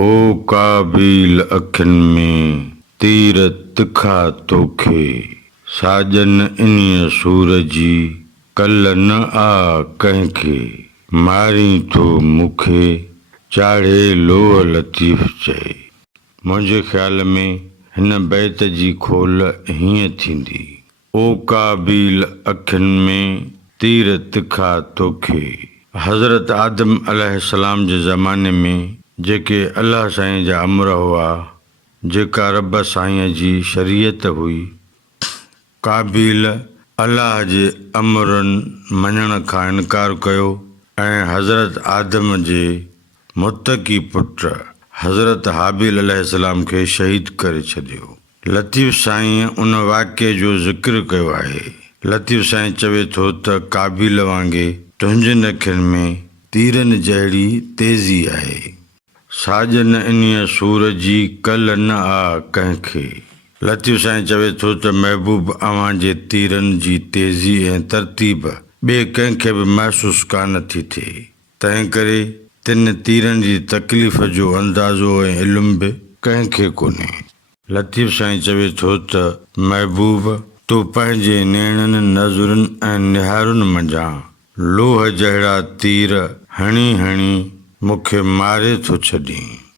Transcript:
ओ काबिल अखिन में तीर तिखा तोखे, साजन इन्हीअ सूरजी कल न आ कंहिंखे, मारी तो मूंखे चाढ़े लोह लतीफ़ चए। मुंहिंजे ख़्याल में हिन बैत जी खोल हीअं थींदी: ओ काबिल अखिन में तीर तिखा तोखे। हज़रत आदम अलैहिस्सलाम जे ज़माने में जेके अल्लाह साईं जा अमर हुआ, जेका रब साईं जी शरीयत हुई, काबिल अल्लाह जे अमरनि मञण खां इनकार कयो ऐं हज़रत आदम जे मुतक़ी पुट हज़रत हाबिल अलैहिस्सलाम खे शहीद करे छॾियो। लतीफ़ साईं उन वाक़े जो ज़िक्र कयो आहे। लतीफ़ साईं चवे थो त काबिल वांगुरु तुंहिंजनि अखियुनि में तीरनि जहिड़ी तेज़ी आहे, साजन इन्हीअ सूर जी कल न आ कंहिंखे। लतीफ़ साईं चवे थो त महबूब अव्हां जे तीरनि जी तेज़ी ऐं तरतीब ॿिए कंहिंखे बि महसूस कान थी थिए, तंहिं करे तिन तीरनि जी तकलीफ़ जो अंदाज़ो ऐं इल्मु बि कंहिंखे कोन्हे। लतीफ़ साईं चवे थो त महबूब तूं पंहिंजे नेणनि, नज़रुनि ऐं निहारुनि मंझां लोह जहिड़ा तीर हणी हणी मूंखे मारे थो छॾीं।